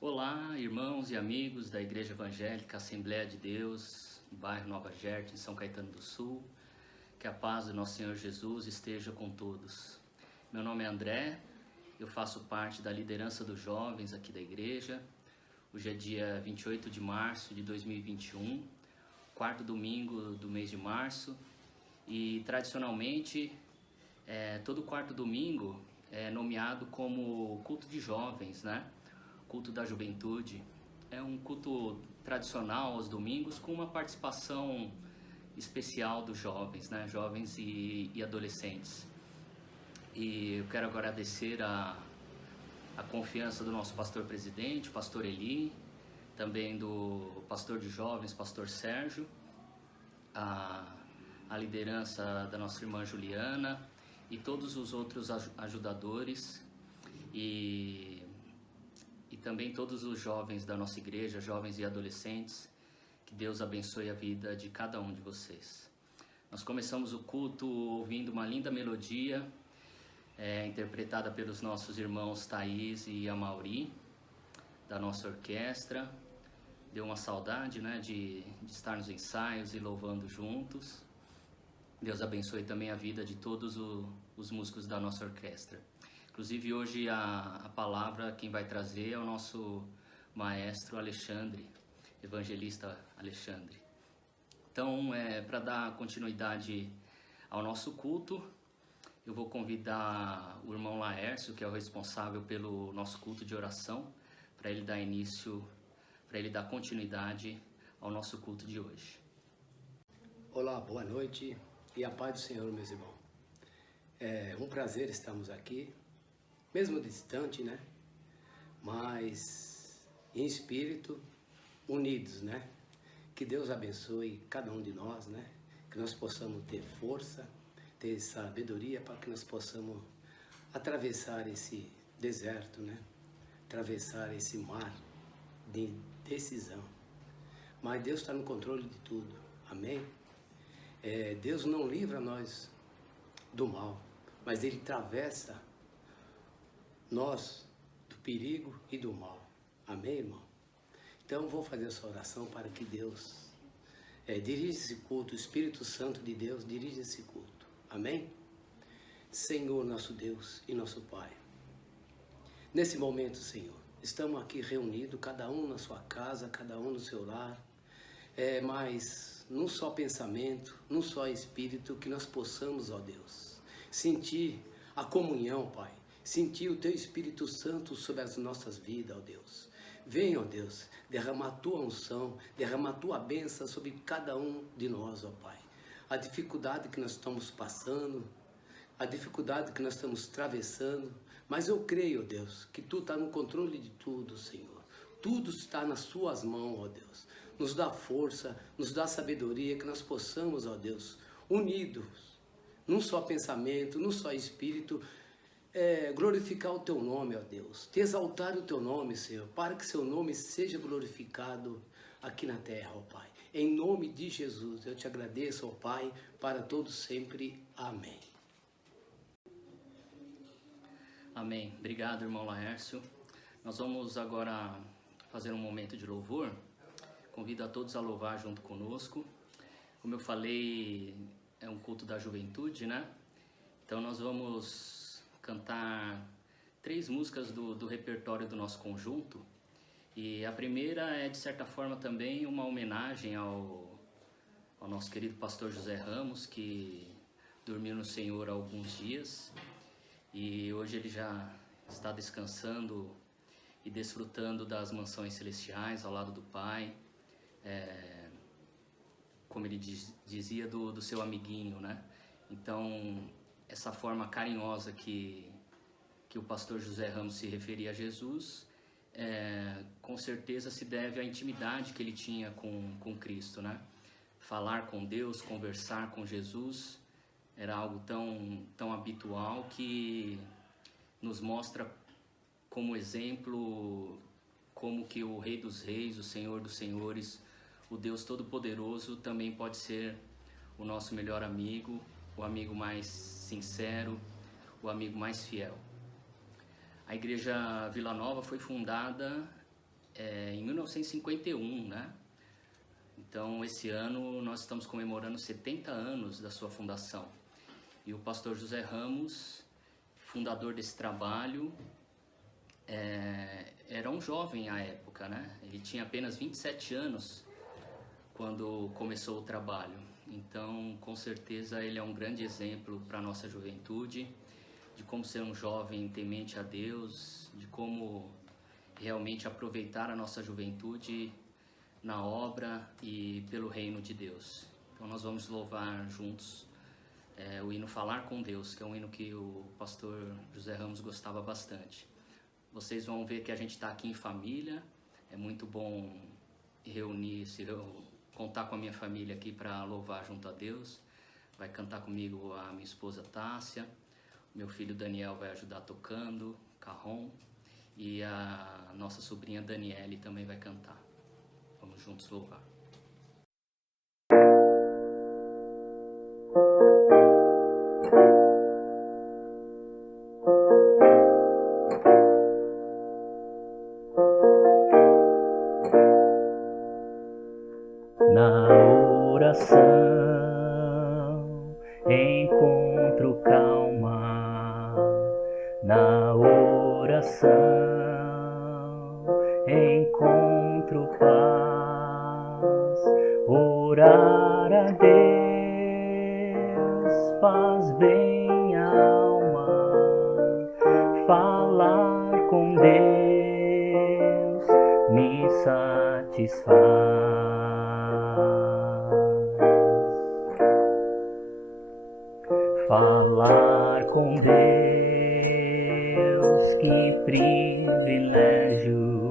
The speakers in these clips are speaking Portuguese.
Olá, irmãos e amigos da Igreja Evangélica Assembleia de Deus, bairro Nova Gerte, em São Caetano do Sul. Que a paz do nosso Senhor Jesus esteja com todos. Meu nome é André, eu faço parte da liderança dos jovens aqui da igreja. Hoje é dia 28 de março de 2021, quarto domingo do mês de março. E tradicionalmente, todo quarto domingo é nomeado como culto de jovens, né? Culto da juventude. É um culto tradicional aos domingos com uma participação especial dos jovens, né? Jovens e adolescentes. E eu quero agradecer a confiança do nosso pastor presidente, pastor Eli, também do pastor de jovens, pastor Sérgio, a liderança da nossa irmã Juliana e todos os outros ajudadores e também todos os jovens da nossa igreja, jovens e adolescentes. Que Deus abençoe a vida de cada um de vocês. Nós começamos o culto ouvindo uma linda melodia, interpretada pelos nossos irmãos Thaís e Amauri, da nossa orquestra. Deu uma saudade, né, de estar nos ensaios e louvando juntos. Deus abençoe também a vida de todos os músicos da nossa orquestra. Inclusive hoje a palavra quem vai trazer é o nosso maestro Alexandre, evangelista Alexandre. Então, para dar continuidade ao nosso culto, eu vou convidar o irmão Laércio, que é o responsável pelo nosso culto de oração, para ele dar início, para ele dar continuidade ao nosso culto de hoje. Olá, boa noite e a paz do Senhor, meus irmãos. É um prazer estarmos aqui, mesmo distante, né? Mas em espírito, unidos, né? Que Deus abençoe cada um de nós, né? Que nós possamos ter força, ter sabedoria para que nós possamos atravessar esse deserto, né? Atravessar esse mar de decisão. Mas Deus está no controle de tudo, amém? Deus não livra nós do mal, mas Ele atravessa nós do perigo e do mal, amém, irmão? Então vou fazer essa oração para que Deus dirija esse culto, o Espírito Santo de Deus dirija esse culto, amém? Senhor nosso Deus e nosso Pai, nesse momento, Senhor, estamos aqui reunidos, cada um na sua casa, cada um no seu lar, mas num só pensamento, num só espírito, que nós possamos, ó Deus, sentir a comunhão, Pai, sentir o Teu Espírito Santo sobre as nossas vidas, ó Deus. Venha, ó Deus, derramar a Tua unção, derramar a Tua bênção sobre cada um de nós, ó Pai. A dificuldade que nós estamos passando, a dificuldade que nós estamos atravessando, mas eu creio, ó Deus, que Tu está no controle de tudo, Senhor. Tudo está nas Suas mãos, ó Deus. Nos dá força, nos dá sabedoria, que nós possamos, ó Deus, unidos, num só pensamento, num só espírito, glorificar o Teu nome, ó Deus. Te exaltar o Teu nome, Senhor, para que Seu nome seja glorificado aqui na terra, ó Pai. Em nome de Jesus, eu Te agradeço, ó Pai, para todos sempre. Amém. Amém. Obrigado, irmão Laércio. Nós vamos agora fazer um momento de louvor. Convido a todos a louvar junto conosco. Como eu falei, é um culto da juventude, né? Então nós vamos cantar 3 músicas do repertório do nosso conjunto. E a primeira é, de certa forma, também uma homenagem ao nosso querido pastor José Ramos, que dormiu no Senhor há alguns dias. E hoje ele já está descansando e desfrutando das mansões celestiais ao lado do Pai. Como ele dizia, do seu amiguinho, né? Então, essa forma carinhosa que o pastor José Ramos se referia a Jesus, com certeza se deve à intimidade que ele tinha com Cristo, né? Falar com Deus, conversar com Jesus, era algo tão habitual que nos mostra como exemplo como que o Rei dos Reis, o Senhor dos Senhores, o Deus Todo-Poderoso também pode ser o nosso melhor amigo, o amigo mais sincero, o amigo mais fiel. A Igreja Vila Nova foi fundada em 1951, né? Então, esse ano nós estamos comemorando 70 anos da sua fundação. E o pastor José Ramos, fundador desse trabalho, era um jovem à época, né? Ele tinha apenas 27 anos quando começou o trabalho. Então, com certeza, ele é um grande exemplo para a nossa juventude, de como ser um jovem temente a Deus, de como realmente aproveitar a nossa juventude na obra e pelo reino de Deus. Então, nós vamos louvar juntos o hino Falar com Deus, que é um hino que o pastor José Ramos gostava bastante. Vocês vão ver que a gente está aqui em família, é muito bom contar com a minha família aqui para louvar junto a Deus. Vai cantar comigo a minha esposa Tássia, Meu filho Daniel vai ajudar tocando carrom e a nossa sobrinha Daniele também vai cantar. Vamos juntos louvar. Na oração encontro calma, na oração encontro paz. Orar a Deus faz bem à alma, falar com Deus me satisfaz. Falar com Deus, que privilégio,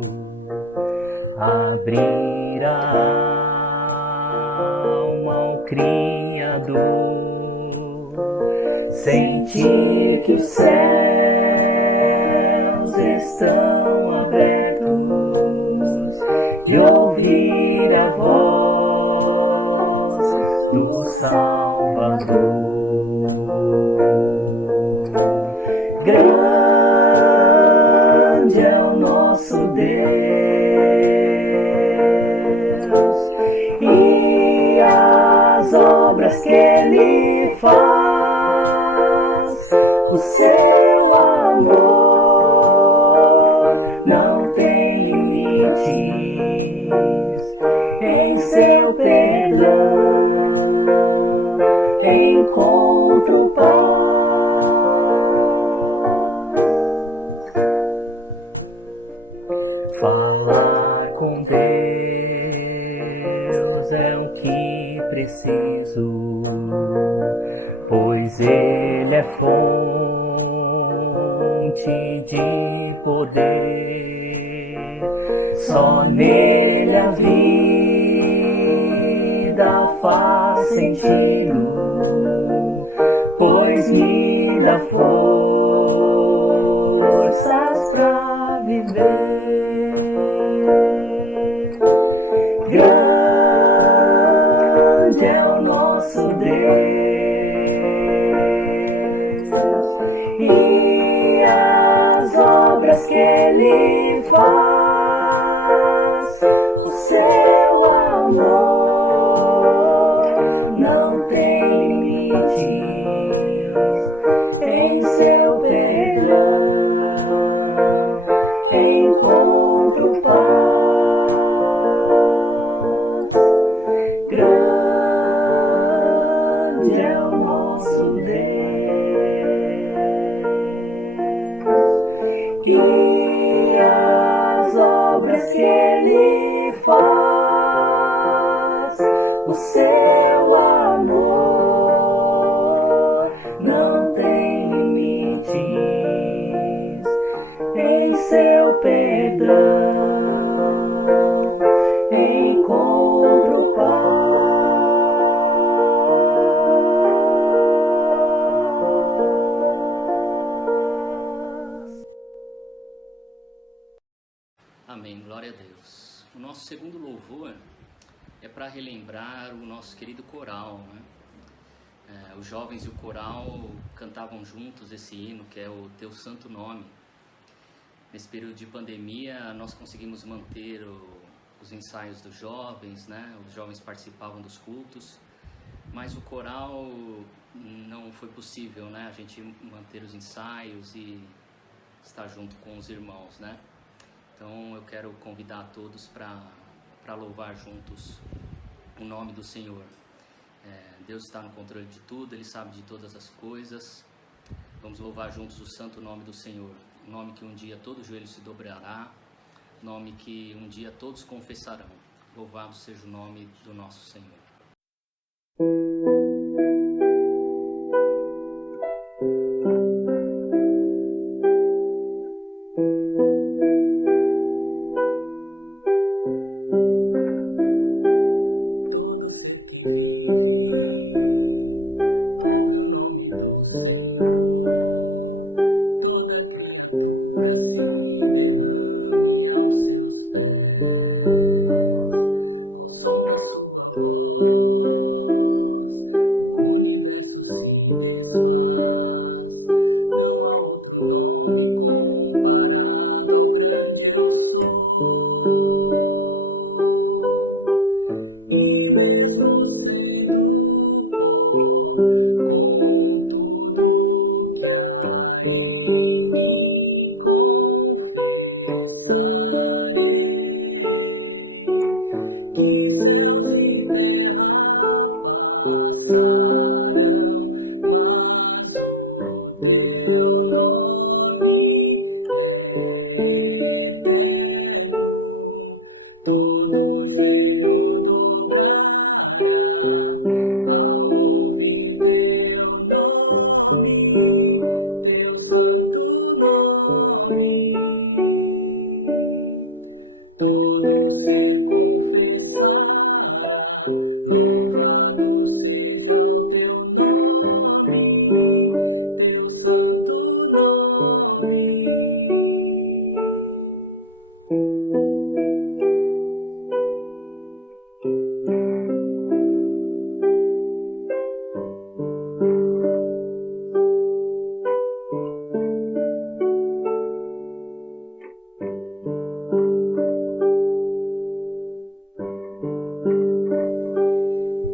abrir a alma ao Criador, sentir que os céus estão abertos e ouvir a voz do Salvador. Grande é o nosso Deus e as obras que Ele faz, o seu amor não tem limites, em seu perdão encontro paz. Falar com Deus é o que preciso, pois Ele é fonte de poder. Só nele a vida faz sentido, pois me dá forças pra viver. Grande é o nosso Deus e as obras que Ele faz, o seu amor não tem limites, em seu perdão encontro paz. Grande é o nosso Deus e as obras que Ele faz, o seu amor não tem limites, em seu perdão encontro paz. Amém, glória a Deus. O nosso segundo louvor é para relembrar o nosso querido coral, né? Os jovens e o coral cantavam juntos esse hino, que é o Teu Santo Nome. Nesse período de pandemia, nós conseguimos manter os ensaios dos jovens, né? Os jovens participavam dos cultos, mas o coral não foi possível, né? A gente manter os ensaios e estar junto com os irmãos, né? Então eu quero convidar todos para louvar juntos o nome do Senhor. Deus está no controle de tudo, Ele sabe de todas as coisas. Vamos louvar juntos o santo nome do Senhor. O nome que um dia todo joelho se dobrará, nome que um dia todos confessarão. Louvado seja o nome do nosso Senhor. Todo ser que vive, ouve o nome do Senhor. toda criatura se derrame aos seus pés, ao som da sua voz, o universo se desfaz. Não há outro nome comparado ao grande eu sou. E mesmo sendo pó, com tudo que há em mim confessarei que céus e terra passarão, mas o teu nome é eterno. Todo joelho dobrará ao ouvir teu nome, teu santo nome. Todo ser confessará, louvado seja o teu nome, teu santo nome.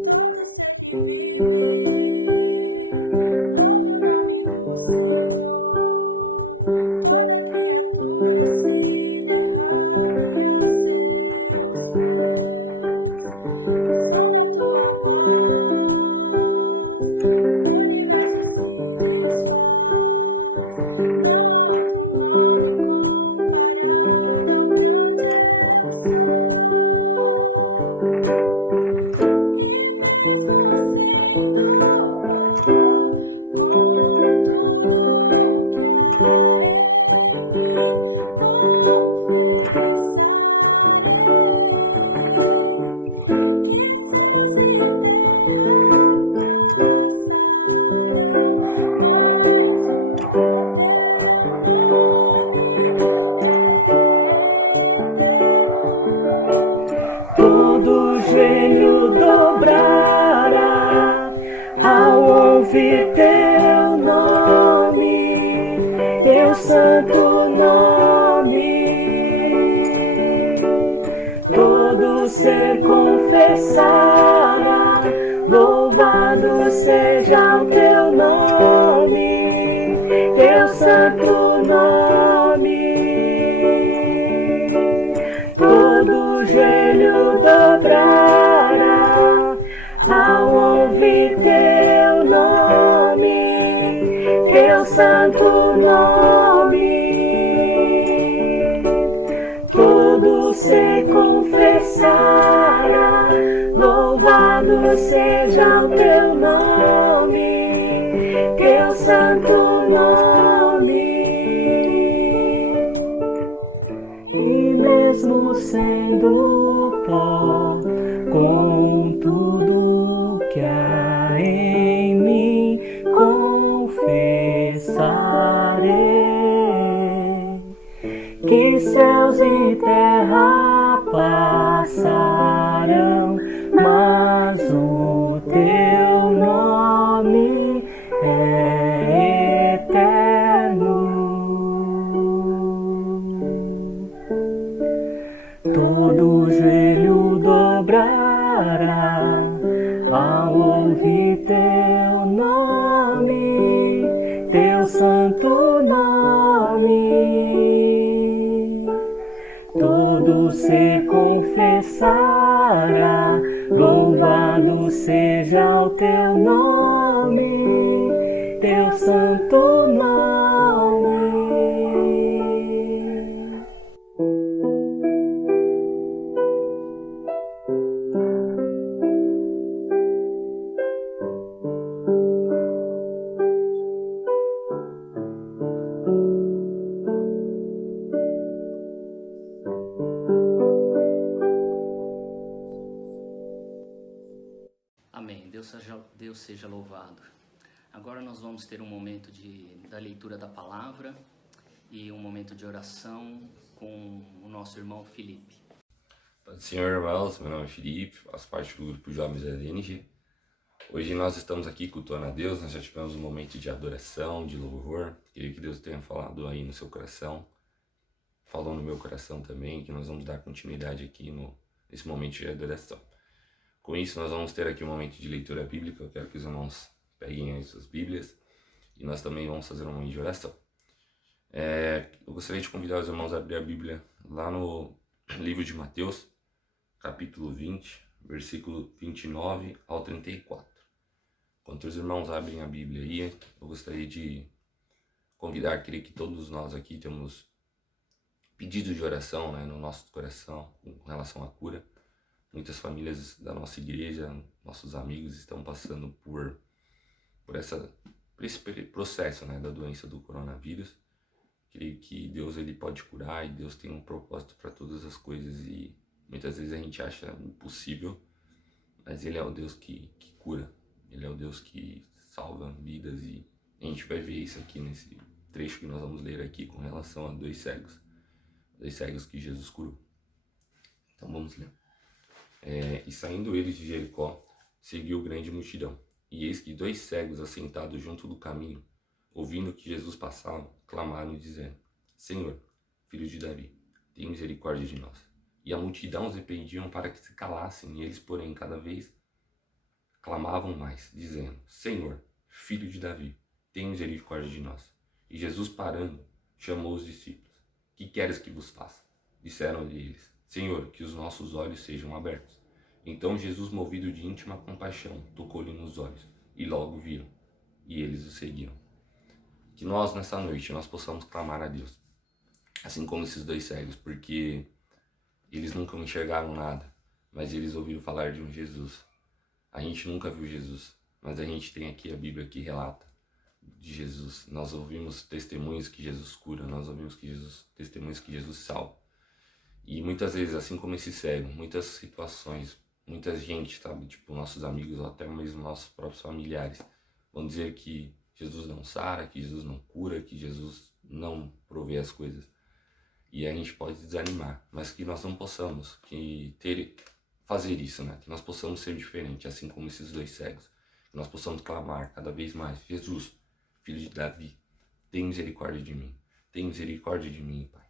Todo ser que vive, louve o nome do Senhor. Toda criatura se derrame aos seus pés. O som da tua voz, o universo se desfaz. Não há outro nome comparado ao grande eu sou. Mesmo sendo pó, com tudo que há em mim confessarei que céus e terra passarão, mas o teu nome é eterno. Todo joelho dobrará ao ouvir teu nome, teu santo nome. Todo ser confessará, louvado seja o teu nome, teu santo nome. Todo joelho dobrará ao ouvir teu nome, teu santo nome. Todo ser confessará, louvado seja o teu nome, teu santo nome. E mesmo sendo pó, com tudo que há em mim confessarei que céus e terra passarão, mas o teu nome é eterno. Todo joelho dobrará ao ouvir teu nome, teu santo nome. Todo ser confessará, louvado seja o teu nome, teu santo nome. Amém. Deus seja louvado. Agora nós vamos ter um momento de da leitura da palavra e um momento de oração com o nosso irmão Felipe. Senhor, irmãos, meu nome é Felipe, faço parte do grupo Jovens da LNG. Hoje nós estamos aqui cultuando a Deus, nós já tivemos um momento de adoração, de louvor. Queria que Deus tenha falado aí no seu coração, falou no meu coração também, que nós vamos dar continuidade aqui nesse momento de adoração. Com isso, nós vamos ter aqui um momento de leitura bíblica. Eu quero que os irmãos peguem aí suas Bíblias e nós também vamos fazer um momento de oração. Eu gostaria de convidar os irmãos a abrir a Bíblia lá no livro de Mateus, capítulo 20, versículo 29 ao 34. Enquanto os irmãos abrem a Bíblia aí, eu gostaria de convidar, creio que todos nós aqui temos pedidos de oração, né, no nosso coração com relação à cura. Muitas famílias da nossa igreja, nossos amigos estão passando por esse processo, né, da doença do coronavírus. Creio que Deus ele pode curar e Deus tem um propósito para todas as coisas e muitas vezes a gente acha impossível, mas Ele é o Deus que cura, Ele é o Deus que salva vidas e a gente vai ver isso aqui nesse trecho que nós vamos ler aqui com relação a dois cegos que Jesus curou. Então vamos ler. E saindo eles de Jericó, seguiu grande multidão, e eis que dois cegos assentados junto do caminho, ouvindo que Jesus passava, clamaram dizendo: Senhor, filho de Davi, tem misericórdia de nós. E a multidão os repreendiam para que se calassem, e eles, porém, cada vez clamavam mais, dizendo: Senhor, filho de Davi, tem misericórdia de nós. E Jesus, parando, chamou os discípulos: Que queres que vos faça? Disseram-lhe eles: Senhor, que os nossos olhos sejam abertos. Então Jesus, movido de íntima compaixão, tocou-lhe nos olhos, e logo viram, e eles o seguiram. Que nós, nessa noite, nós possamos clamar a Deus, assim como esses dois cegos, porque eles nunca enxergaram nada, mas eles ouviram falar de um Jesus. A gente nunca viu Jesus, mas a gente tem aqui a Bíblia que relata de Jesus. Nós ouvimos testemunhos que Jesus cura, nós ouvimos testemunhos que Jesus salva. E muitas vezes, assim como esse cego, muitas situações, muita gente, sabe, tipo nossos amigos ou até mesmo nossos próprios familiares, vão dizer que Jesus não sara, que Jesus não cura, que Jesus não provê as coisas. E a gente pode desanimar, mas que nós não possamos fazer isso, né? Que nós possamos ser diferentes, assim como esses dois cegos. Que nós possamos clamar cada vez mais: Jesus, filho de Davi, tem misericórdia de mim. Tem misericórdia de mim, Pai.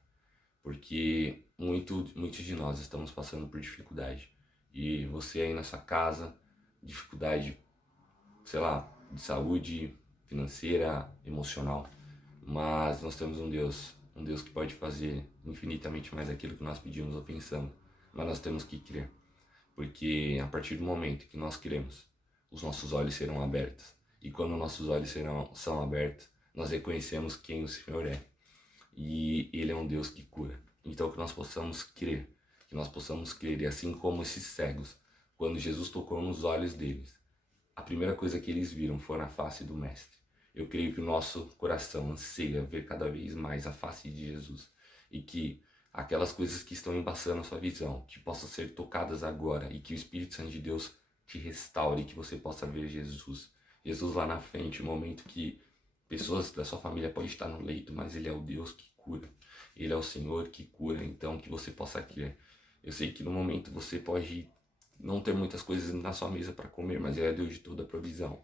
Porque muitos de nós estamos passando por dificuldade. E você aí na sua casa, dificuldade, sei lá, de saúde financeira, emocional. Mas nós temos um Deus que pode fazer infinitamente mais daquilo que nós pedimos ou pensamos. Mas nós temos que crer, porque a partir do momento que nós cremos, os nossos olhos serão abertos. E quando nossos olhos são abertos, nós reconhecemos quem o Senhor é. E Ele é um Deus que cura. Então que nós possamos crer, e assim como esses cegos, quando Jesus tocou nos olhos deles, a primeira coisa que eles viram foi a face do Mestre. Eu creio que o nosso coração anseia ver cada vez mais a face de Jesus e que aquelas coisas que estão embaçando a sua visão, que possam ser tocadas agora e que o Espírito Santo de Deus te restaure, que você possa ver Jesus lá na frente, no momento que pessoas da sua família podem estar no leito, mas Ele é o Deus que cura, Ele é o Senhor que cura, então que você possa crer. Eu sei que no momento você pode não ter muitas coisas na sua mesa para comer, mas Ele é Deus de toda a provisão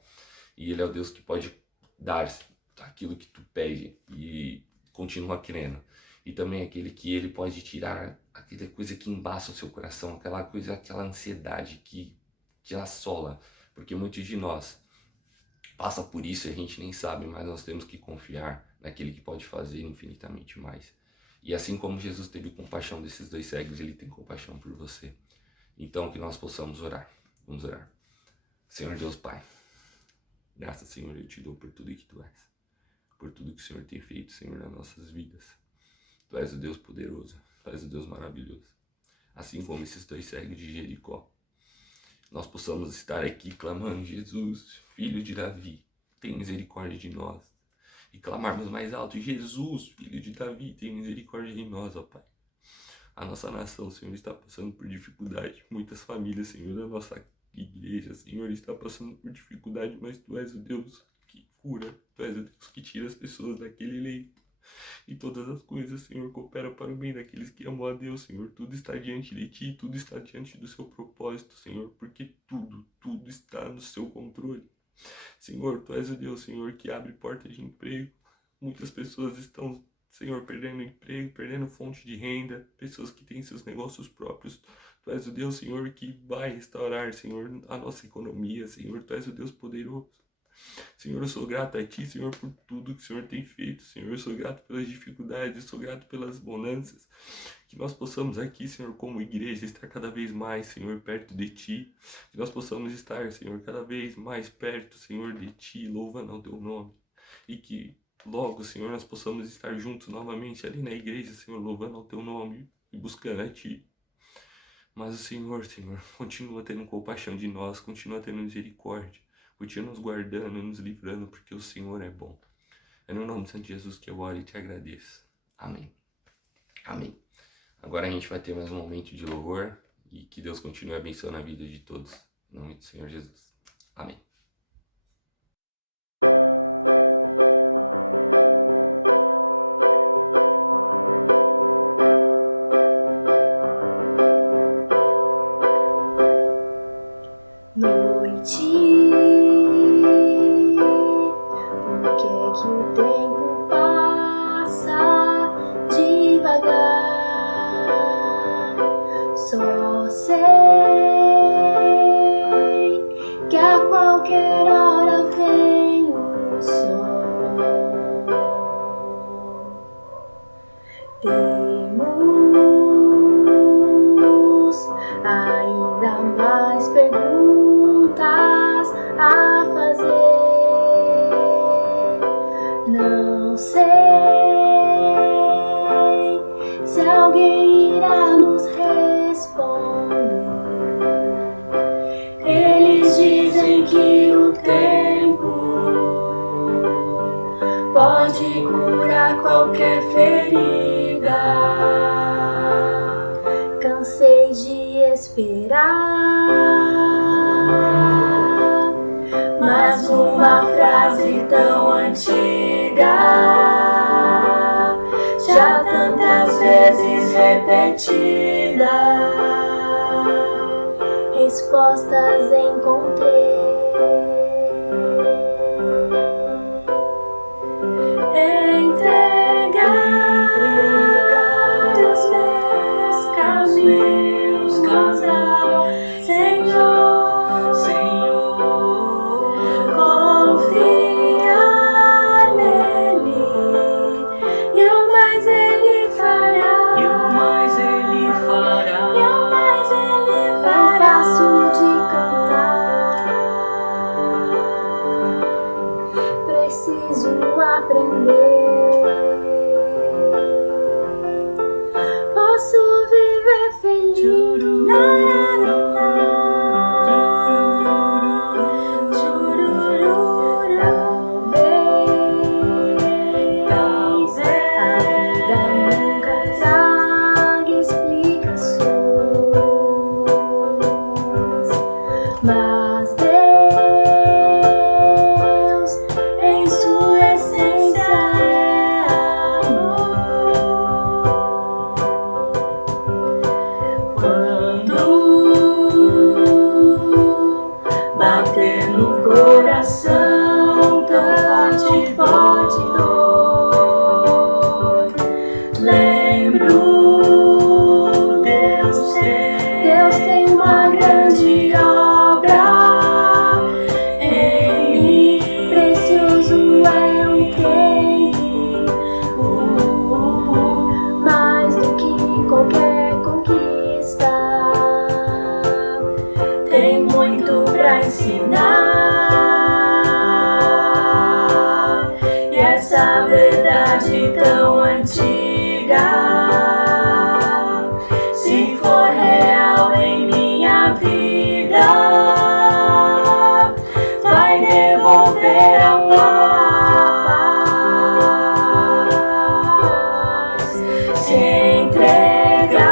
e Ele é o Deus que pode dar aquilo que tu pede e continua crendo. E também aquele que Ele pode tirar aquela coisa que embaça o seu coração, aquela ansiedade que assola, porque muitos de nós passa por isso e a gente nem sabe, mas nós temos que confiar naquele que pode fazer infinitamente mais. E assim como Jesus teve compaixão desses dois cegos, Ele tem compaixão por você. Então que nós possamos orar. Vamos orar. Senhor Deus Pai, graças, Senhor, eu te dou por tudo que Tu és, por tudo que o Senhor tem feito, Senhor, nas nossas vidas. Tu és o Deus poderoso, Tu és o Deus maravilhoso. Assim como esses dois cegos de Jericó, nós possamos estar aqui clamando: Jesus, filho de Davi, tem misericórdia de nós. E clamarmos mais alto: Jesus, filho de Davi, tem misericórdia de nós, ó Pai. A nossa nação, Senhor, está passando por dificuldade. Muitas famílias, Senhor, da nossa igreja, Senhor, está passando por dificuldade, mas Tu és o Deus que cura. Tu és o Deus que tira as pessoas daquele leito. E todas as coisas, Senhor, cooperam para o bem daqueles que amam a Deus, Senhor. Tudo está diante de Ti, tudo está diante do seu propósito, Senhor, porque tudo está no seu controle. Senhor, Tu és o Deus, Senhor, que abre portas de emprego. Muitas pessoas estão, Senhor, perdendo emprego, perdendo fonte de renda, pessoas que têm seus negócios próprios. Tu és o Deus, Senhor, que vai restaurar, Senhor, a nossa economia, Senhor. Tu és o Deus poderoso. Senhor, eu sou grato a Ti, Senhor, por tudo que o Senhor tem feito, Senhor. Eu sou grato pelas dificuldades, eu sou grato pelas bonanças. Que nós possamos aqui, Senhor, como igreja, estar cada vez mais, Senhor, perto de Ti. Que nós possamos estar, Senhor, cada vez mais perto, Senhor, de Ti, louvando ao Teu nome. E que logo, Senhor, nós possamos estar juntos novamente ali na igreja, Senhor, louvando ao Teu nome e buscando a Ti. Mas o Senhor, continua tendo compaixão de nós, continua tendo misericórdia. Continua nos guardando, nos livrando, porque o Senhor é bom. É no nome de Santo Jesus que eu oro e te agradeço. Amém. Amém. Agora a gente vai ter mais um momento de louvor e que Deus continue abençoando a vida de todos. Em nome do Senhor Jesus. Amém. Só sei que a qualquer hora vem o sol. Temos ainda mais perguntas a fazer. Não sei se alguém irá nos responder. Eles dizem que o tempo pode curar qualquer ferida. Cansei de esperar, mas uma frase tão antiga, já tantas vezes repetida, respostas encontrei. Entregar os meus caminhos ao Senhor, confiar nele, e o mais ele fará, é fácil de cantar, preciso aprender. Posso viver feliz. Talvez a vida nunca traga explicações, mas Deus, em sua essência, é amor. Quando bater no coração tão forte dor, lembro, Deus tem uma grande obra em mim. Precioso é um tempo, mais do que qualquer conquista. Tem muito pra ensinar, e essa verdade tão antiga, se for real em minha vida, vai devolver a paz. Entregar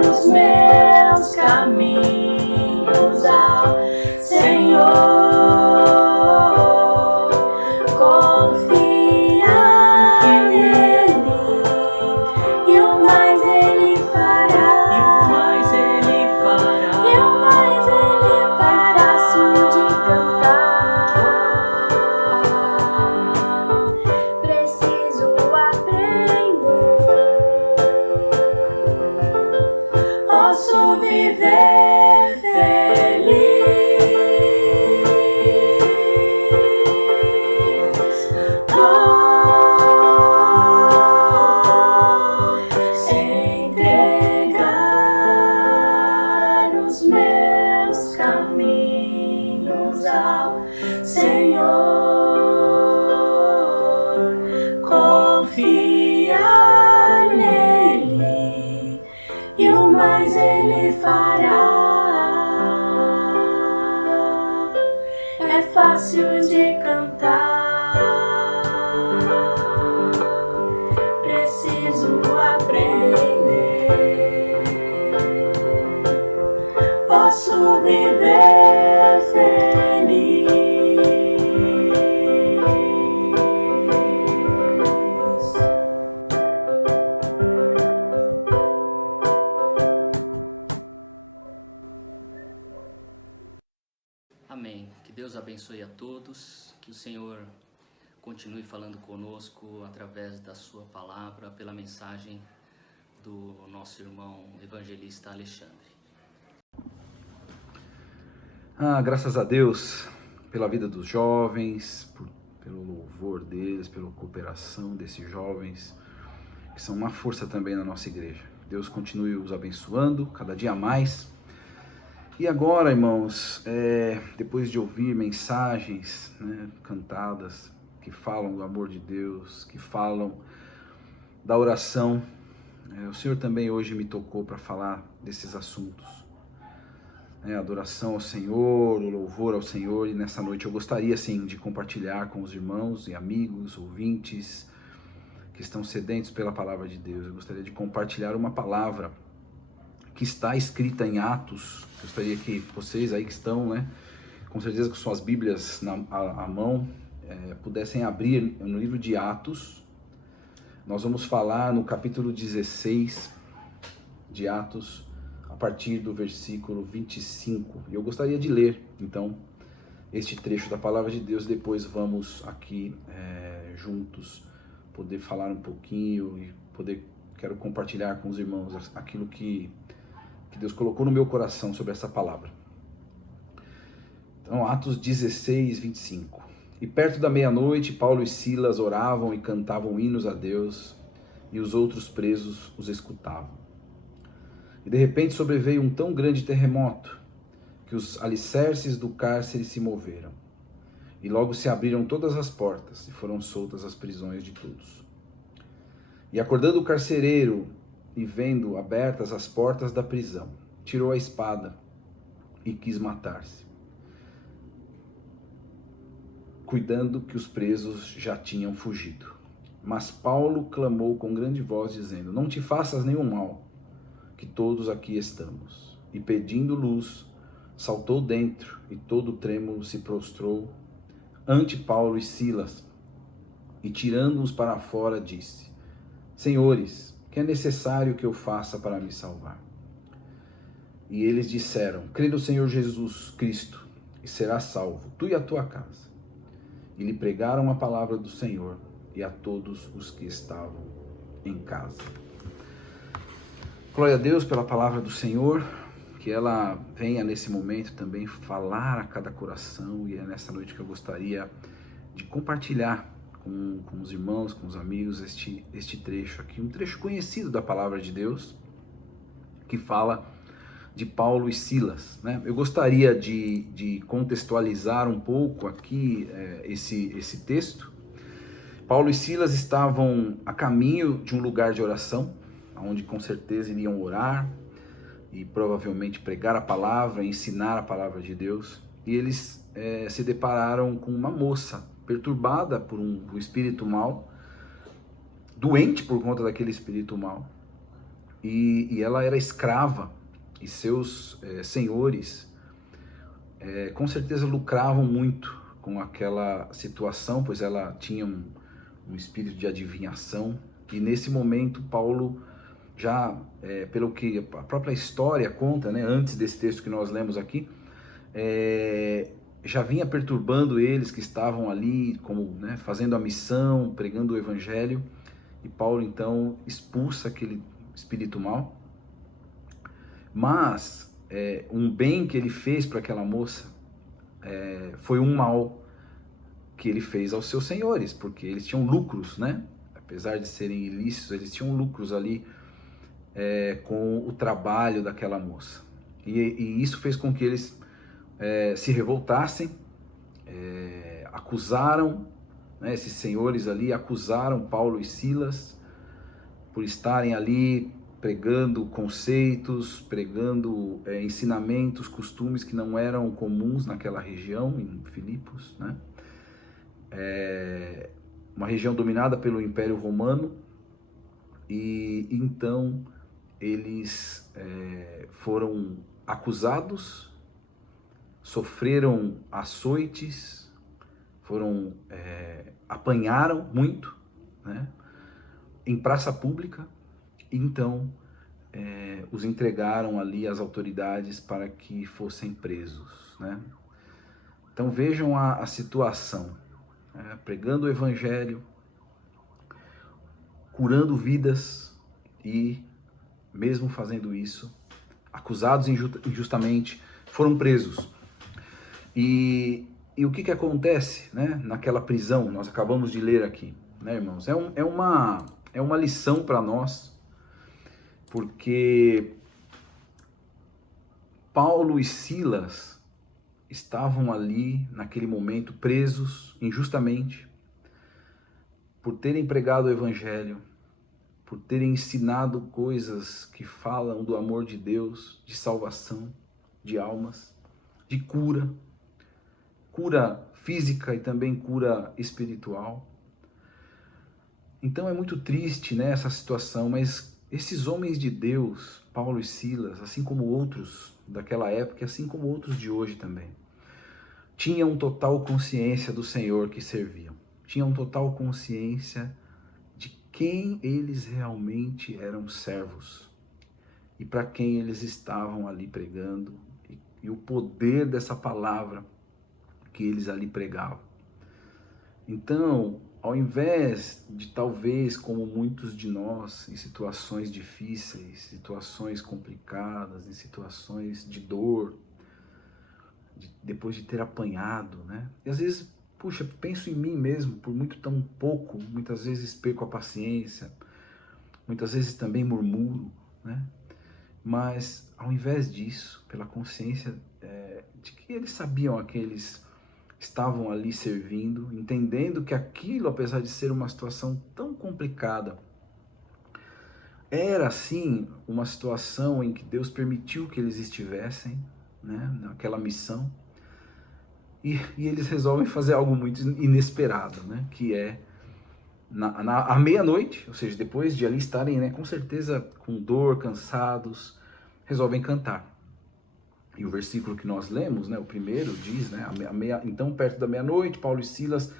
os meus caminhos ao Senhor, Confia nele e o mais ele fará. É fácil de cantar, preciso aprender. Posso viver feliz. Amém. Que Deus abençoe a todos, que o Senhor continue falando conosco através da sua palavra, pela mensagem do nosso irmão evangelista Alexandre. Graças a Deus pela vida dos jovens, pelo louvor deles, pela cooperação desses jovens, que são uma força também na nossa igreja. Deus continue os abençoando cada dia mais. E agora, irmãos, depois de ouvir mensagens, né, cantadas, que falam do amor de Deus, que falam da oração, o Senhor também hoje me tocou para falar desses assuntos. A adoração ao Senhor, o louvor ao Senhor, e nessa noite eu gostaria sim de compartilhar com os irmãos e amigos, ouvintes que estão sedentos pela palavra de Deus. Eu gostaria de compartilhar uma palavra que está escrita em Atos. Eu gostaria que vocês aí que estão, né, com certeza com suas Bíblias à mão, pudessem abrir no livro de Atos. Nós vamos falar no capítulo 16 de Atos, a partir do versículo 25. E eu gostaria de ler, então, este trecho da palavra de Deus. Depois vamos aqui juntos poder falar um pouquinho e quero compartilhar com os irmãos aquilo que Deus colocou no meu coração sobre essa palavra. Então, Atos 16, 25. E perto da meia-noite, Paulo e Silas oravam e cantavam hinos a Deus, e os outros presos os escutavam. E de repente sobreveio um tão grande terremoto, que os alicerces do cárcere se moveram. E logo se abriram todas as portas, e foram soltas as prisões de todos. E acordando o carcereiro, e vendo abertas as portas da prisão, tirou a espada e quis matar-se, cuidando que os presos já tinham fugido. Mas Paulo clamou com grande voz, dizendo: não te faças nenhum mal, que todos aqui estamos. E pedindo luz, saltou dentro, e todo trêmulo se prostrou ante Paulo e Silas, e tirando-os para fora, disse: Senhores, que é necessário que eu faça para me salvar? E eles disseram: crê no Senhor Jesus Cristo, e serás salvo, tu e a tua casa. E lhe pregaram a palavra do Senhor, e a todos os que estavam em casa. Glória a Deus pela palavra do Senhor, que ela venha nesse momento também falar a cada coração, e é nessa noite que eu gostaria de compartilhar com os irmãos, com os amigos, este trecho aqui, um trecho conhecido da palavra de Deus, que fala de Paulo e Silas, né? Eu gostaria de contextualizar um pouco aqui esse texto. Paulo e Silas estavam a caminho de um lugar de oração, onde com certeza iriam orar e provavelmente pregar a palavra, ensinar a palavra de Deus. E eles se depararam com uma moça perturbada por um espírito mau, doente por conta daquele espírito mau. E ela era escrava, e seus senhores com certeza lucravam muito com aquela situação, pois ela tinha um espírito de adivinhação. E nesse momento Paulo, já pelo que a própria história conta, né, antes desse texto que nós lemos aqui, já vinha perturbando eles que estavam ali, como, né, fazendo a missão, pregando o evangelho. E Paulo então expulsa aquele espírito mau. Mas um bem que ele fez para aquela moça foi um mal que ele fez aos seus senhores, porque eles tinham lucros, né? Apesar de serem ilícitos, eles tinham lucros ali com o trabalho daquela moça. E isso fez com que eles se revoltassem, acusaram né? Esses senhores ali acusaram Paulo e Silas por estarem ali pregando conceitos, pregando ensinamentos, costumes que não eram comuns naquela região, em Filipos, né? Uma região dominada pelo Império Romano, e então eles foram acusados, sofreram açoites, apanharam muito, né? Em praça pública. Então os entregaram ali às autoridades para que fossem presos, né? Então vejam a situação, pregando o evangelho, curando vidas, e mesmo fazendo isso, acusados injustamente, foram presos. E o que acontece, né, naquela prisão? Nós acabamos de ler aqui, né, irmãos? É uma lição para nós, porque Paulo e Silas estavam ali naquele momento presos injustamente por terem pregado o evangelho, por terem ensinado coisas que falam do amor de Deus, de salvação de almas, de cura física e também cura espiritual. Então é muito triste, né, essa situação, mas esses homens de Deus, Paulo e Silas, assim como outros daquela época, assim como outros de hoje também, tinham total consciência do Senhor que serviam, tinham total consciência de quem eles realmente eram servos e para quem eles estavam ali pregando, e o poder dessa palavra que eles ali pregavam. Então, ao invés de, talvez, como muitos de nós, em situações difíceis, situações complicadas, em situações de dor, depois de ter apanhado, né? E às vezes, puxa, penso em mim mesmo, por muito tão pouco, muitas vezes perco a paciência, muitas vezes também murmuro, né? Mas, ao invés disso, pela consciência de que eles sabiam a quem eles estavam ali servindo, entendendo que aquilo, apesar de ser uma situação tão complicada, era sim uma situação em que Deus permitiu que eles estivessem, né, naquela missão, e eles resolvem fazer algo muito inesperado, né, que é à meia-noite, ou seja, depois de ali estarem, né, com certeza com dor, cansados, resolvem cantar. E o versículo que nós lemos, né, o primeiro, diz, né, então perto da meia-noite, Paulo e Silas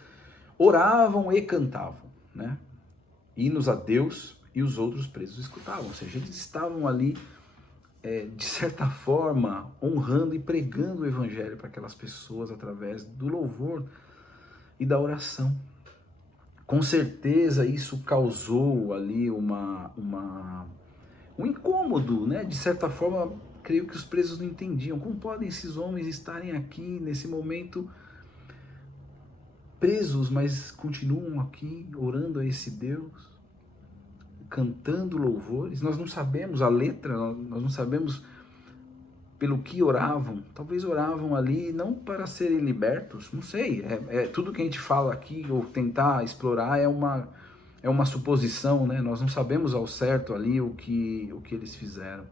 oravam e cantavam, né, hinos a Deus, e os outros presos escutavam. Ou seja, eles estavam ali, de certa forma, honrando e pregando o evangelho para aquelas pessoas através do louvor e da oração. Com certeza isso causou ali um incômodo, né, de certa forma. Creio que os presos não entendiam. Como podem esses homens estarem aqui nesse momento presos, mas continuam aqui orando a esse Deus, cantando louvores? Nós não sabemos a letra, nós não sabemos pelo que oravam. Talvez oravam ali não para serem libertos, não sei. Tudo que a gente fala aqui ou tentar explorar é uma suposição, né? Nós não sabemos ao certo ali o que eles fizeram,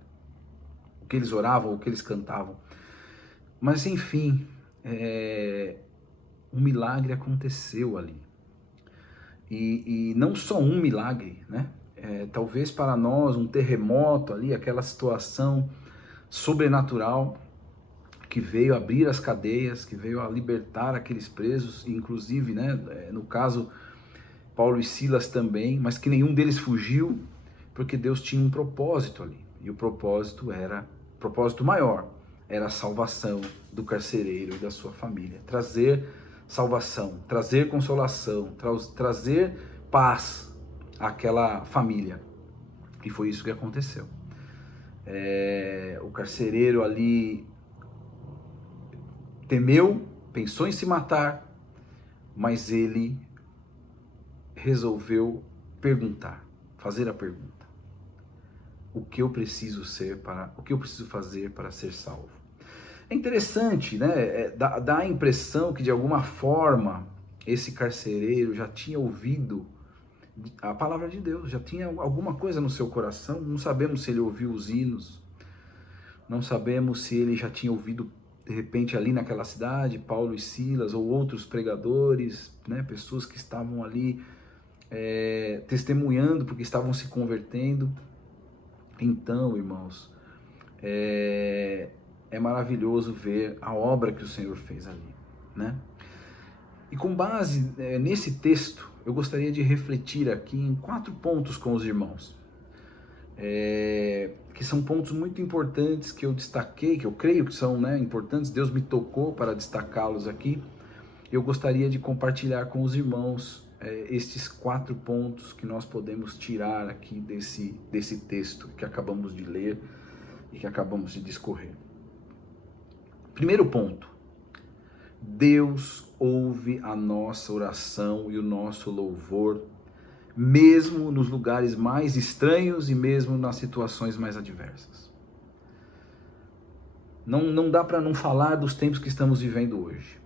o que eles oravam, o que eles cantavam. Mas enfim, um milagre aconteceu ali. E não só um milagre, né? Talvez para nós um terremoto ali, aquela situação sobrenatural que veio abrir as cadeias, que veio a libertar aqueles presos, inclusive, né, no caso, Paulo e Silas também, mas que nenhum deles fugiu, porque Deus tinha um propósito ali. E o propósito maior, era a salvação do carcereiro e da sua família. Trazer salvação, trazer consolação, trazer paz àquela família. E foi isso que aconteceu. O carcereiro ali temeu, pensou em se matar, mas ele resolveu fazer a pergunta: o que eu preciso fazer para ser salvo? É interessante, né? Dá a impressão que de alguma forma esse carcereiro já tinha ouvido a palavra de Deus, já tinha alguma coisa no seu coração. Não sabemos se ele ouviu os hinos, não sabemos se ele já tinha ouvido, de repente, ali naquela cidade, Paulo e Silas, ou outros pregadores, né, pessoas que estavam ali testemunhando, porque estavam se convertendo. Então, irmãos, é maravilhoso ver a obra que o Senhor fez ali, né? E com base nesse texto, eu gostaria de refletir aqui em 4 pontos com os irmãos, que são pontos muito importantes que eu destaquei, que eu creio que são, né, importantes. Deus me tocou para destacá-los aqui. Eu gostaria de compartilhar com os irmãos estes 4 pontos que nós podemos tirar aqui desse texto que acabamos de ler e que acabamos de discorrer. Primeiro ponto: Deus ouve a nossa oração e o nosso louvor, mesmo nos lugares mais estranhos e mesmo nas situações mais adversas. Não dá para não falar dos tempos que estamos vivendo hoje.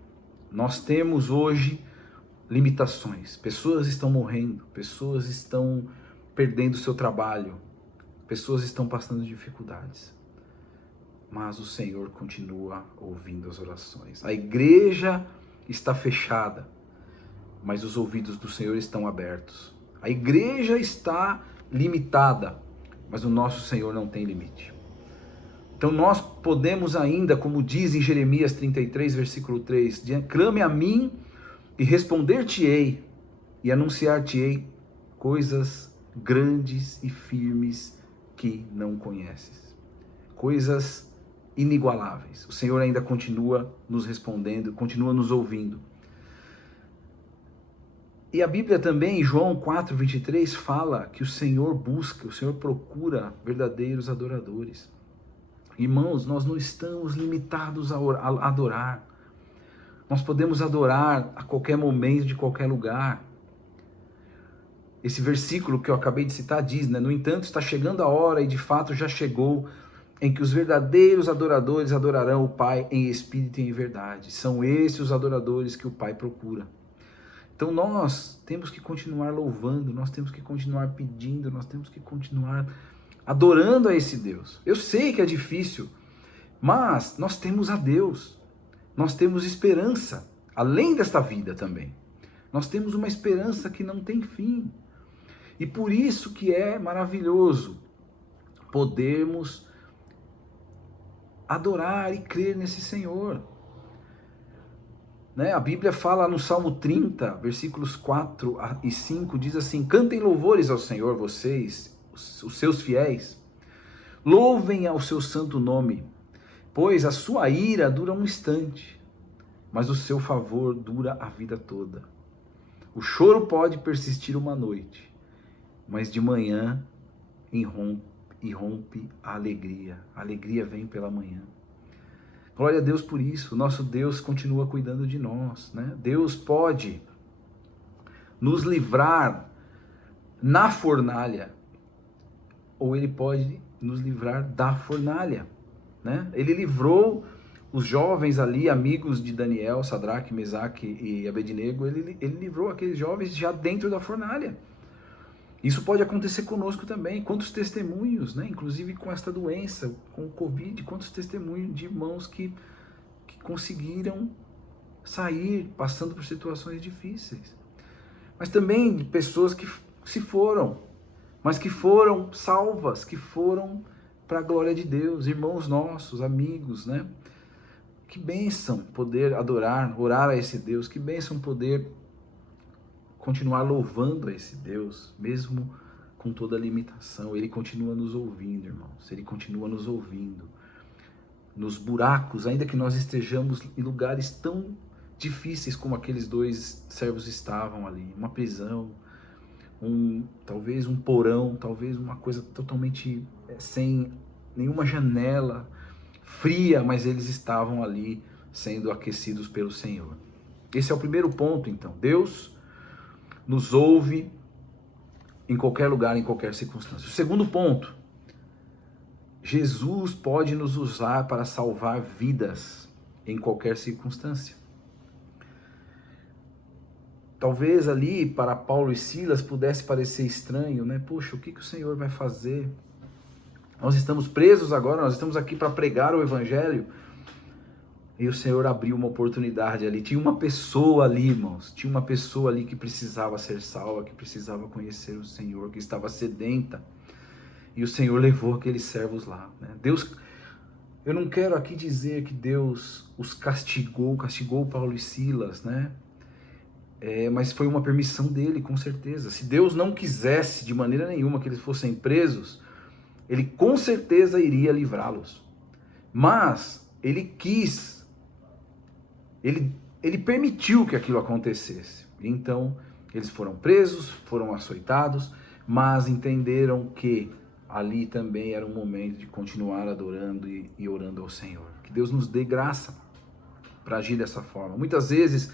Nós temos hoje limitações, pessoas estão morrendo, pessoas estão perdendo seu trabalho, pessoas estão passando dificuldades. Mas o Senhor continua ouvindo as orações. A igreja está fechada, mas os ouvidos do Senhor estão abertos. A igreja está limitada, mas o nosso Senhor não tem limite. Então nós podemos ainda, como diz em Jeremias 33, versículo 3, clame a mim e responder-te-ei e anunciar-te-ei coisas grandes e firmes que não conheces. Coisas inigualáveis. O Senhor ainda continua nos respondendo, continua nos ouvindo. E a Bíblia também, em João 4:23, fala que o Senhor busca, o Senhor procura verdadeiros adoradores. Irmãos, nós não estamos limitados a adorar. Nós podemos adorar a qualquer momento, de qualquer lugar. Esse versículo que eu acabei de citar diz, né? No entanto, está chegando a hora, e de fato já chegou, em que os verdadeiros adoradores adorarão o Pai em espírito e em verdade. São esses os adoradores que o Pai procura. Então nós temos que continuar louvando, nós temos que continuar pedindo, nós temos que continuar adorando a esse Deus. Eu sei que é difícil, mas nós temos a Deus, nós temos esperança, além desta vida também. Nós temos uma esperança que não tem fim. E por isso que é maravilhoso podermos adorar e crer nesse Senhor. Né? A Bíblia fala no Salmo 30, versículos 4 e 5, diz assim: cantem louvores ao Senhor, vocês, os seus fiéis. Louvem ao seu santo nome, pois a sua ira dura um instante, mas o seu favor dura a vida toda. O choro pode persistir uma noite, mas de manhã irrompe a alegria. A alegria vem pela manhã. Glória a Deus por isso. Nosso Deus continua cuidando de nós, né? Deus pode nos livrar na fornalha, ou Ele pode nos livrar da fornalha, né? Ele livrou os jovens ali, amigos de Daniel, Sadraque, Mesaque e Abednego. Ele livrou aqueles jovens já dentro da fornalha. Isso pode acontecer conosco também. Quantos testemunhos, né? Inclusive com esta doença, com o Covid, quantos testemunhos de irmãos que conseguiram sair passando por situações difíceis. Mas também de pessoas que se foram, mas que foram salvas, que foram para a glória de Deus, irmãos nossos, amigos, né? Que bênção poder adorar, orar a esse Deus, que bênção poder continuar louvando a esse Deus, mesmo com toda a limitação. Ele continua nos ouvindo, irmãos. Ele continua nos ouvindo. Nos buracos, ainda que nós estejamos em lugares tão difíceis como aqueles 2 servos estavam ali, uma prisão, talvez um porão, talvez uma coisa totalmente sem nenhuma janela, fria, mas eles estavam ali sendo aquecidos pelo Senhor. Esse é o primeiro ponto, então. Deus nos ouve em qualquer lugar, em qualquer circunstância. O segundo ponto: Jesus pode nos usar para salvar vidas em qualquer circunstância. talvez ali para Paulo e Silas pudesse parecer estranho, né? Poxa, o que o Senhor vai fazer? Nós estamos presos agora, nós estamos aqui para pregar o Evangelho. E o Senhor abriu uma oportunidade ali. Tinha uma pessoa ali, irmãos. Tinha uma pessoa ali que precisava ser salva, que precisava conhecer o Senhor, que estava sedenta. E o Senhor levou aqueles servos lá, né? Deus, eu não quero aqui dizer que Deus os castigou Paulo e Silas, né? Mas foi uma permissão dele, com certeza. Se Deus não quisesse de maneira nenhuma que eles fossem presos, ele com certeza iria livrá-los. Mas ele quis, ele permitiu que aquilo acontecesse. Então, eles foram presos, foram açoitados, mas entenderam que ali também era um momento de continuar adorando e orando ao Senhor. Que Deus nos dê graça para agir dessa forma. Muitas vezes,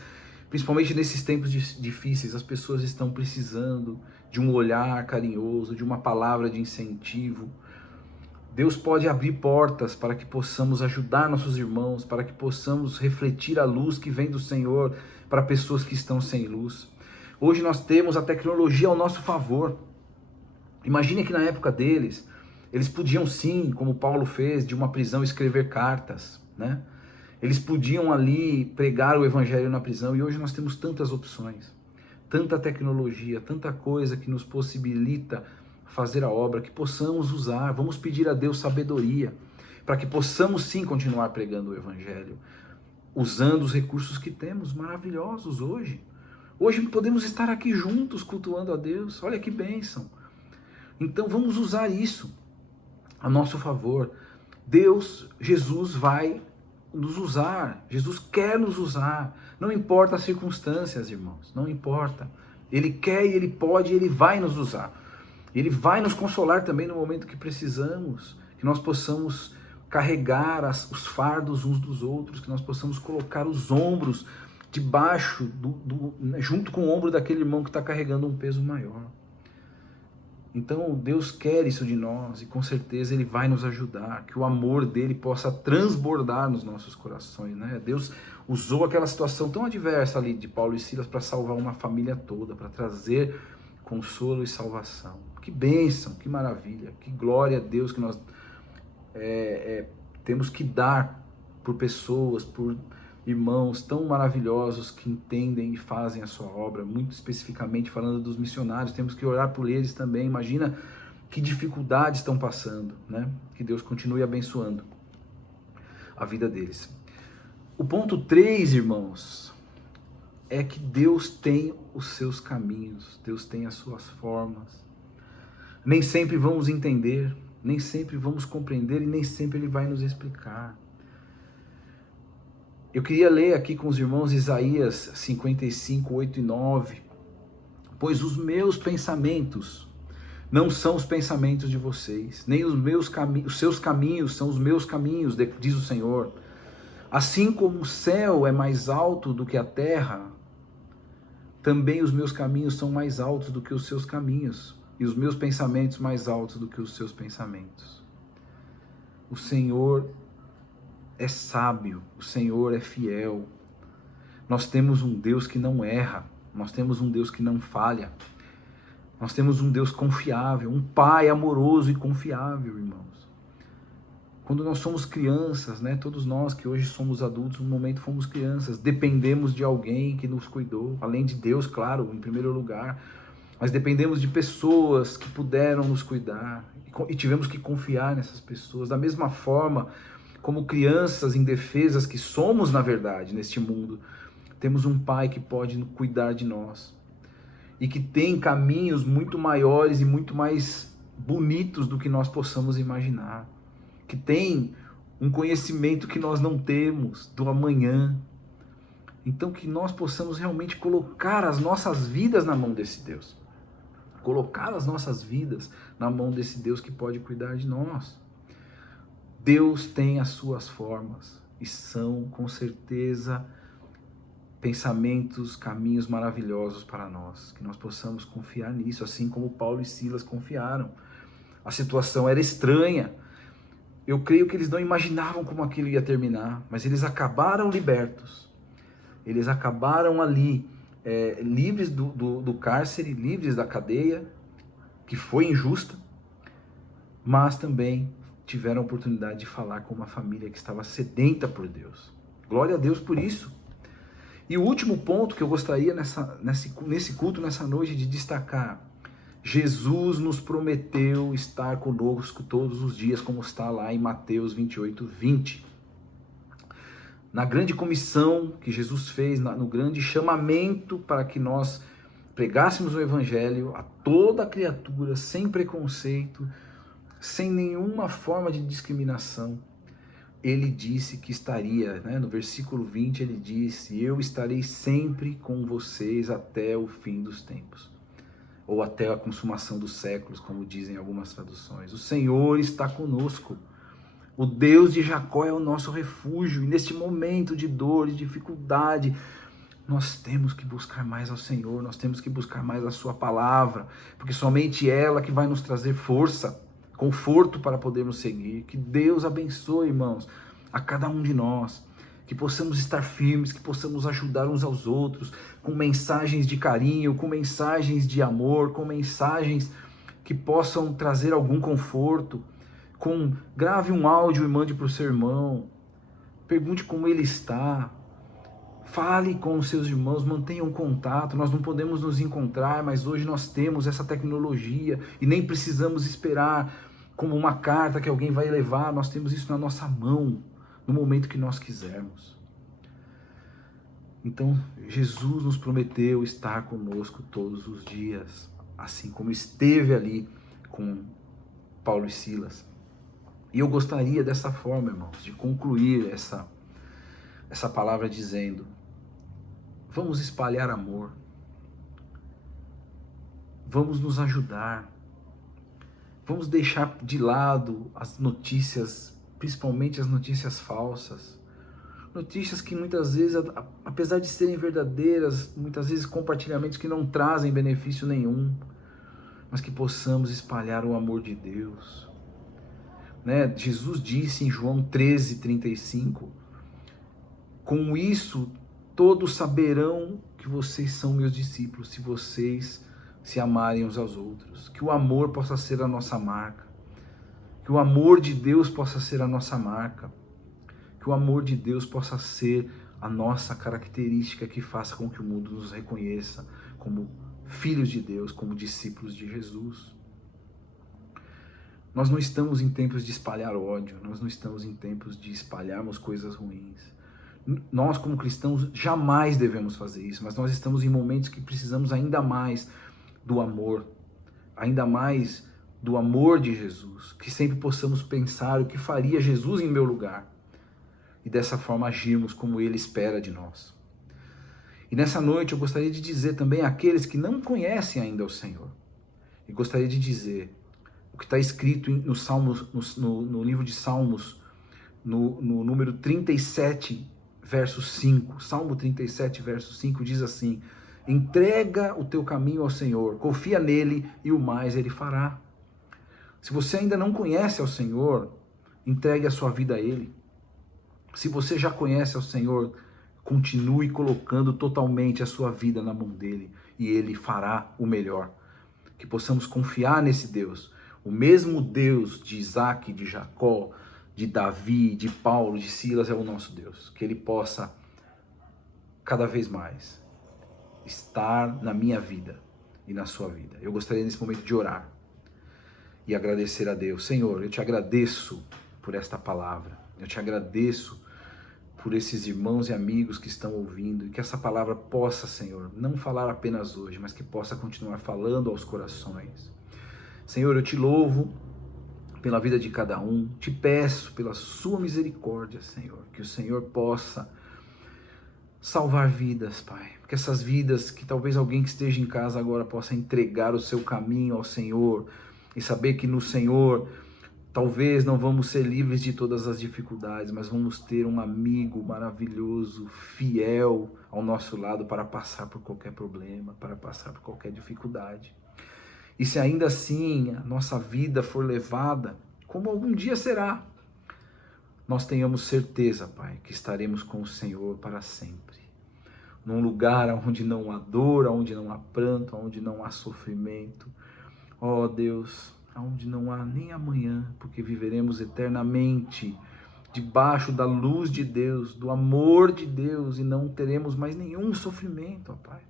principalmente nesses tempos difíceis, as pessoas estão precisando de um olhar carinhoso, de uma palavra de incentivo. Deus pode abrir portas para que possamos ajudar nossos irmãos, para que possamos refletir a luz que vem do Senhor para pessoas que estão sem luz. Hoje nós temos a tecnologia ao nosso favor. Imagine que na época deles, eles podiam sim, como Paulo fez, de uma prisão escrever cartas, né? Eles podiam ali pregar o Evangelho na prisão, e hoje nós temos tantas opções, tanta tecnologia, tanta coisa que nos possibilita fazer a obra, que possamos usar. Vamos pedir a Deus sabedoria, para que possamos sim continuar pregando o Evangelho, usando os recursos que temos, maravilhosos hoje. Hoje podemos estar aqui juntos cultuando a Deus, olha que bênção. Então vamos usar isso a nosso favor. Deus, Jesus vai nos usar, Jesus quer nos usar, não importa as circunstâncias, irmãos, não importa. Ele quer e Ele pode e Ele vai nos usar. Ele vai nos consolar também no momento que precisamos, que nós possamos carregar os fardos uns dos outros, que nós possamos colocar os ombros debaixo, junto com o ombro daquele irmão que está carregando um peso maior. Então Deus quer isso de nós e com certeza Ele vai nos ajudar, que o amor dEle possa transbordar nos nossos corações, né? Deus usou aquela situação tão adversa ali de Paulo e Silas para salvar uma família toda, para trazer consolo e salvação. Que bênção, que maravilha, que glória a Deus que nós temos que dar por pessoas, por irmãos tão maravilhosos que entendem e fazem a sua obra. Muito especificamente falando dos missionários, temos que orar por eles também. Imagina que dificuldades estão passando, né? Que Deus continue abençoando a vida deles. O ponto 3, irmãos, é que Deus tem os seus caminhos, Deus tem as suas formas. Nem sempre vamos entender, nem sempre vamos compreender e nem sempre Ele vai nos explicar. Eu queria ler aqui com os irmãos Isaías 55, 8 e 9. Pois os meus pensamentos não são os pensamentos de vocês, nem os seus caminhos são os meus caminhos, diz o Senhor. Assim como o céu é mais alto do que a terra, também os meus caminhos são mais altos do que os seus caminhos, e os meus pensamentos mais altos do que os seus pensamentos. O Senhor é sábio, o Senhor é fiel. Nós temos um Deus que não erra, nós temos um Deus que não falha, nós temos um Deus confiável, um Pai amoroso e confiável, irmãos. Quando nós somos crianças, né, todos nós que hoje somos adultos, no momento fomos crianças, dependemos de alguém que nos cuidou, além de Deus, claro, em primeiro lugar, mas dependemos de pessoas que puderam nos cuidar e tivemos que confiar nessas pessoas. Da mesma forma, como crianças indefesas que somos, na verdade, neste mundo, temos um Pai que pode cuidar de nós e que tem caminhos muito maiores e muito mais bonitos do que nós possamos imaginar, que tem um conhecimento que nós não temos do amanhã. Então que nós possamos realmente colocar as nossas vidas na mão desse Deus, colocar as nossas vidas na mão desse Deus que pode cuidar de nós. Deus tem as suas formas e são, com certeza, pensamentos, caminhos maravilhosos para nós, que nós possamos confiar nisso, assim como Paulo e Silas confiaram. A situação era estranha, eu creio que eles não imaginavam como aquilo ia terminar, mas eles acabaram libertos, eles acabaram ali livres do cárcere, livres da cadeia, que foi injusta, mas também tiveram a oportunidade de falar com uma família que estava sedenta por Deus. Glória a Deus por isso. E o último ponto que eu gostaria nesse culto, nessa noite, de destacar: Jesus nos prometeu estar conosco todos os dias, como está lá em Mateus 28:20. Na grande comissão que Jesus fez, no grande chamamento para que nós pregássemos o Evangelho a toda criatura, sem preconceito, sem nenhuma forma de discriminação, ele disse que estaria, no versículo 20 ele disse: eu estarei sempre com vocês até o fim dos tempos, ou até a consumação dos séculos, como dizem algumas traduções. O Senhor está conosco. O Deus de Jacó é o nosso refúgio, e neste momento de dor e dificuldade, nós temos que buscar mais ao Senhor, nós temos que buscar mais a sua palavra, porque somente ela que vai nos trazer força, conforto para podermos seguir. Que Deus abençoe, irmãos, a cada um de nós, que possamos estar firmes, que possamos ajudar uns aos outros, com mensagens de carinho, com mensagens de amor, com mensagens que possam trazer algum conforto. Grave um áudio e mande para o seu irmão, pergunte como ele está, fale com os seus irmãos, mantenha um contato. Nós não podemos nos encontrar, mas hoje nós temos essa tecnologia e nem precisamos esperar como uma carta que alguém vai levar. Nós temos isso na nossa mão, no momento que nós quisermos. Então, Jesus nos prometeu estar conosco todos os dias, assim como esteve ali com Paulo e Silas. E eu gostaria dessa forma, irmãos, de concluir essa palavra dizendo: vamos espalhar amor, vamos nos ajudar, vamos deixar de lado as notícias, principalmente as notícias falsas, notícias que muitas vezes, apesar de serem verdadeiras, muitas vezes compartilhamentos que não trazem benefício nenhum, mas que possamos espalhar o amor de Deus. Jesus disse em João 13:35, com isso todos saberão que vocês são meus discípulos, se vocês se amarem uns aos outros. Que o amor possa ser a nossa marca, que o amor de Deus possa ser a nossa marca, que o amor de Deus possa ser a nossa característica que faça com que o mundo nos reconheça como filhos de Deus, como discípulos de Jesus. Nós não estamos em tempos de espalhar ódio, nós não estamos em tempos de espalharmos coisas ruins. Nós, como cristãos, jamais devemos fazer isso, mas nós estamos em momentos que precisamos ainda mais do amor, ainda mais do amor de Jesus, que sempre possamos pensar o que faria Jesus em meu lugar, e dessa forma agirmos como Ele espera de nós. E nessa noite eu gostaria de dizer também àqueles que não conhecem ainda o Senhor, e gostaria de dizer o que está escrito no Salmos, no livro de Salmos, no número 37, verso 5. Salmo 37, verso 5 diz assim: entrega o teu caminho ao Senhor, confia nele e o mais ele fará. Se você ainda não conhece ao Senhor, entregue a sua vida a Ele. Se você já conhece ao Senhor, continue colocando totalmente a sua vida na mão dele e Ele fará o melhor. Que possamos confiar nesse Deus. O mesmo Deus de Isaac, de Jacó, de Davi, de Paulo, de Silas é o nosso Deus. Que Ele possa cada vez mais estar na minha vida e na sua vida. Eu gostaria nesse momento de orar e agradecer a Deus. Senhor, eu te agradeço por esta palavra. Eu te agradeço por esses irmãos e amigos que estão ouvindo, e que essa palavra possa, Senhor, não falar apenas hoje, mas que possa continuar falando aos corações. Senhor, eu te louvo pela vida de cada um, te peço pela sua misericórdia, Senhor, que o Senhor possa salvar vidas, Pai, que essas vidas, que talvez alguém que esteja em casa agora possa entregar o seu caminho ao Senhor e saber que no Senhor talvez não vamos ser livres de todas as dificuldades, mas vamos ter um amigo maravilhoso, fiel ao nosso lado para passar por qualquer problema, para passar por qualquer dificuldade. E se ainda assim a nossa vida for levada, como algum dia será, nós tenhamos certeza, Pai, que estaremos com o Senhor para sempre. num lugar onde não há dor, onde não há pranto, onde não há sofrimento. Ó Deus, onde não há nem amanhã, porque viveremos eternamente debaixo da luz de Deus, do amor de Deus, e não teremos mais nenhum sofrimento, ó Pai.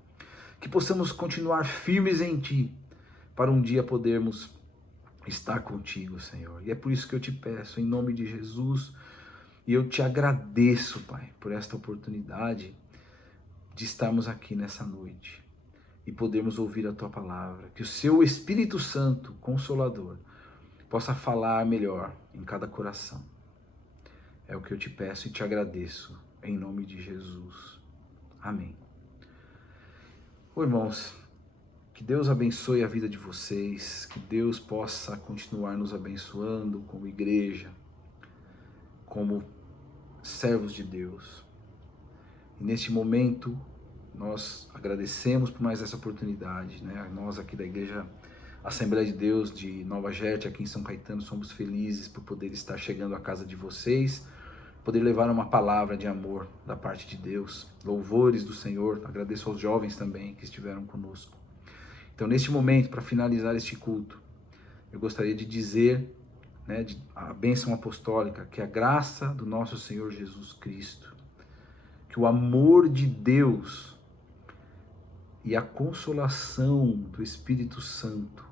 Que possamos continuar firmes em Ti, para um dia podermos estar contigo, Senhor. E é por isso que eu te peço, em nome de Jesus, e eu te agradeço, Pai, por esta oportunidade de estarmos aqui nessa noite e podermos ouvir a Tua palavra. Que o Seu Espírito Santo, Consolador, possa falar melhor em cada coração. É o que eu te peço e te agradeço, em nome de Jesus. Amém. Ô, irmãos, que Deus abençoe a vida de vocês, que Deus possa continuar nos abençoando como igreja, como servos de Deus. E neste momento, nós agradecemos por mais essa oportunidade, né? Nós aqui da Igreja Assembleia de Deus de Nova Jerte, aqui em São Caetano, somos felizes por poder estar chegando à casa de vocês, poder levar uma palavra de amor da parte de Deus, louvores do Senhor. Agradeço aos jovens também que estiveram conosco. Então, neste momento, para finalizar este culto, eu gostaria de dizer, né, a bênção apostólica, que a graça do nosso Senhor Jesus Cristo, que o amor de Deus e a consolação do Espírito Santo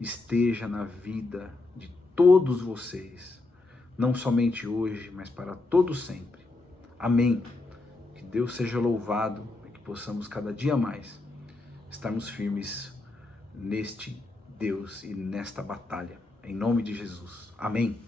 esteja na vida de todos vocês, não somente hoje, mas para todo sempre. Amém. Que Deus seja louvado e que possamos cada dia mais estarmos firmes neste Deus e nesta batalha. Em nome de Jesus. Amém.